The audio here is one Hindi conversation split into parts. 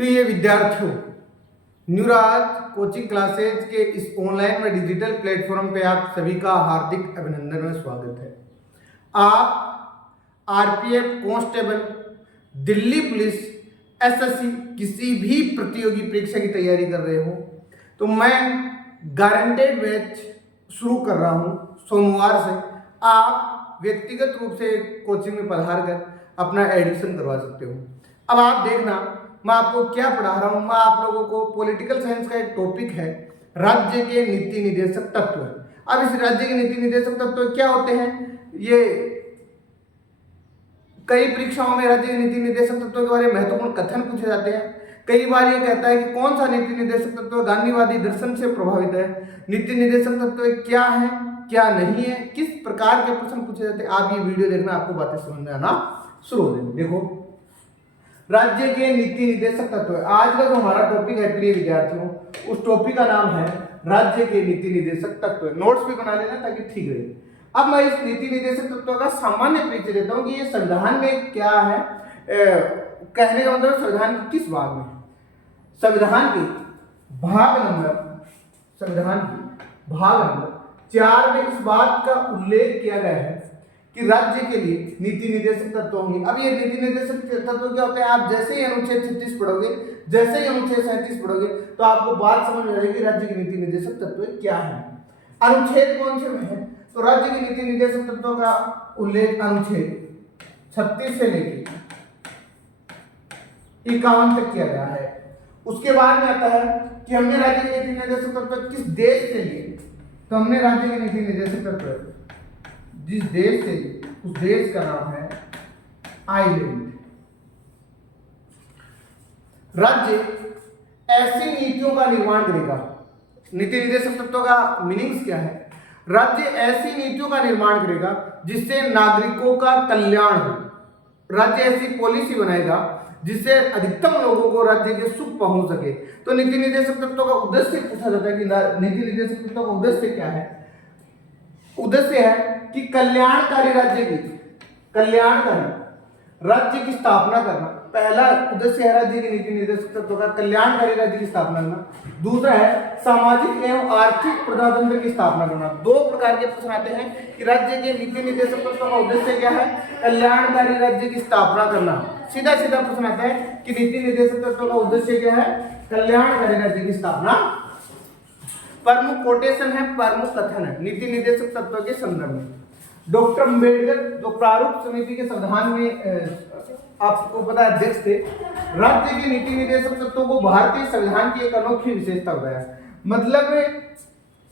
प्रिय विद्यार्थियों, न्यूराज कोचिंग क्लासेज के इस ऑनलाइन व डिजिटल प्लेटफॉर्म पे आप सभी का हार्दिक अभिनंदन व स्वागत है। आप RPF constable, Delhi police, SSC किसी भी प्रतियोगी परीक्षा की तैयारी कर रहे हो तो मैं गारंटेड बैच शुरू कर रहा हूं सोमवार से। आप व्यक्तिगत रूप से कोचिंग में पधार कर अपना एडमिशन करवा सकते हो। अब आप देखना मैं आपको क्या पढ़ा रहा हूं। मैं आप लोगों को पॉलिटिकल साइंस का एक टॉपिक है राज्य के नीति निर्देशक तत्व। अब इस राज्य के नीति निर्देशक तत्व क्या होते हैं, ये कई परीक्षाओं में राज्य के नीति निर्देशक तत्वों के बारे में महत्वपूर्ण कथन पूछे जाते हैं। कई बार ये कहता है कि कौन सा नीति निर्देशक तत्व गांधीवादी दर्शन से प्रभावित है, नीति निर्देशक तत्व क्या है क्या नहीं है, किस प्रकार के प्रश्न पूछे जाते हैं। आप ये वीडियो देखना, आपको बातें समझ में आना शुरू हो जाएगी। देखो, राज्य के नीति निर्देशक तत्व। आज का जो हमारा टॉपिक है प्रिय विद्यार्थियों, उस टॉपिक का नाम है राज्य के नीति निर्देशक तत्व। नोट्स भी बना लेना ताकि ठीक रहे। अब मैं इस नीति निर्देशक तत्व का सामान्य परिचय देता हूं कि ये संविधान में क्या है। कहने का मतलब संविधान के किस भाग में, संविधान के भाग नंबर 4 में इस बात का उल्लेख किया गया है कि राज्य के लिए नीति निर्देशक तत्व होंगे। अब ये नीति निर्देशक तत्व क्या होते हैं, आप जैसे ही अनुच्छेद 36 पढ़ोगे, जैसे ही अनुच्छेद 37 पढ़ोगे तो आपको बात समझ में आएगी राज्य के नीति निर्देशक तत्व क्या है। अनुच्छेद कौन से में है, तो राज्य के नीति निर्देशक तत्वों का उल्लेख अनुच्छेद 36 से लेकर 51 तक किया गया है। उसके बाद में आता है कि हमने राज्य के नीति निर्देशक तत्व किस देश से लिए, तो हमने राज्य के नीति निर्देशक तत्व जिस देश से, उस देश का नाम है आइलैंड। राज्य ऐसी नीतियों का निर्माण करेगा। नीति निर्देशक तत्वों का मीनिंग्स क्या है, राज्य ऐसी नीतियों का निर्माण करेगा जिससे नागरिकों का कल्याण हो। राज्य ऐसी पॉलिसी बनाएगा जिससे अधिकतम लोगों को राज्य के सुख पहुंच सके। तो नीति निर्देशक तत्वों का उद्देश्य पूछा जाता है कि नीति निर्देशक तत्वों का उद्देश्य क्या है। उद्देश्य है कि कल्याणकारी राज्य की स्थापना करना। पहला उद्देश्य है राज्य के नीति निर्देशक तत्वों का कल्याणकारी राज्य की स्थापना करना। दूसरा है सामाजिक एवं आर्थिक प्रजातंत्र की स्थापना करना। दो प्रकार के प्रश्न आते हैं कि राज्य के नीति निर्देशक तत्वों का उद्देश्य क्या है, कल्याणकारी राज्य की स्थापना करना। सीधा सीधा प्रश्न आता है कि नीति निर्देशक तत्वों का उद्देश्य क्या है, कल्याणकारी राज्य की स्थापना। प्रमुख कोटेशन है, प्रमुख कथन है नीति निर्देशक तत्व के संदर्भ में। डॉक्टर अम्बेडकर जो प्रारूप समिति के संविधान में आपको पता है अध्यक्ष थे, राज्य के नीति निर्देशक तत्वों को भारतीय संविधान की एक अनोखी विशेषता बताया। मतलब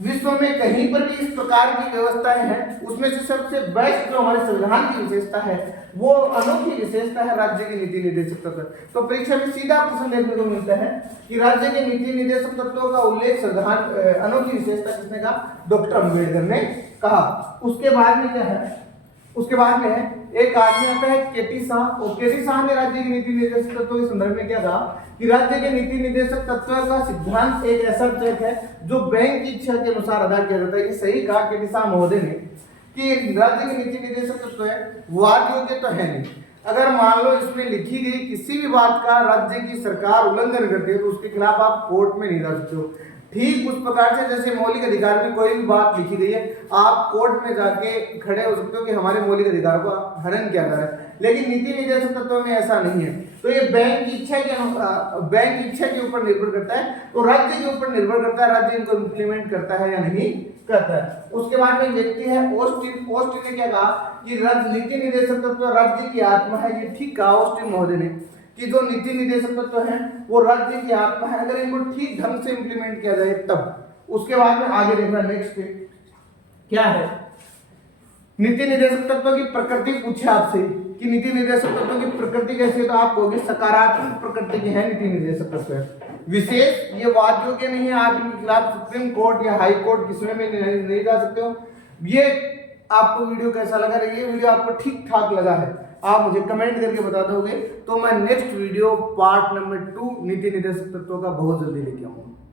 विश्व में कहीं पर भी इस प्रकार की व्यवस्थाएं हैं, उसमें से सबसे बेस्ट जो हमारे संविधान की विशेषता है वो अनोखी विशेषता है राज्य के नीति निर्देशक तत्व। तो परीक्षा में सीधा प्रश्न देखने को मिलता है कि राज्य के नीति निर्देशक तत्वों का उल्लेख संविधान अनोखी विशेषता किसने कहा, डॉक्टर अम्बेडकर ने कहा। उसके बाद में क्या है, उसके बाद में है एक आदमी आता है केटी शाह, और केटी शाह ने राज्य के नीति निर्देशक तत्वों के संदर्भ में क्या कहा कि राज्य के नीति निर्देशक तत्व का सिद्धांत एक ऐसा चेक है जो बैंक की इच्छा के अनुसार अदा किया जाता है। ये सही कहा केटी शाह महोदय ने कि राज्य के नीति निर्देशक तत्व है वाद योग्य तो है नहीं। अगर मान लो इसमें लिखी गई किसी भी बात का राज्य की सरकार उल्लंघन करती है तो उसके खिलाफ आप कोर्ट में नहीं जा सकते हो। ठीक उस प्रकार से जैसे मौलिक अधिकार में कोई भी बात लिखी गई है, आप कोर्ट में जाके खड़े हो सकते हो कि हमारे मौलिक अधिकार को हनन किया जा रहा है, लेकिन नीति निर्देशक तत्व में ऐसा नहीं है। तो ये बैंक की इच्छा के ऊपर निर्भर करता है, तो राज्य के ऊपर निर्भर करता है राज्य इनको इम्प्लीमेंट करता है या नहीं करता है। उसके बाद में व्यक्ति है ऑस्टिन ने क्या कहा कि नीति निर्देशक तत्व राज्य की आत्मा है। ये ठीक कहा ऑस्टिन महोदय ने कि जो नीति निर्देशक तत्व है वो राज्य की आत्मा है, अगर इनको ठीक ढंग से इंप्लीमेंट किया जाए तब। उसके बाद में आगे देखना नेक्स्ट क्या है, नीति निर्देशक तत्व की प्रकृति पूछे आपसे कि नीति निर्देशक तत्व की प्रकृति कैसी है, तो आप कहोगे सकारात्मक प्रकृति की है नीति निर्देशक तत्व। विशेष ये वाद योग्य नहीं है, आप इनके खिलाफ सुप्रीम कोर्ट या हाई कोर्ट किसी में नहीं जा सकते हो। ये आपको वीडियो कैसा लगा, ये वीडियो आपको ठीक ठाक लगा है आप मुझे कमेंट करके बता दोगे तो मैं नेक्स्ट वीडियो पार्ट नंबर 2 नीति निर्देशक तत्वों का बहुत जल्दी लेके आऊंगा।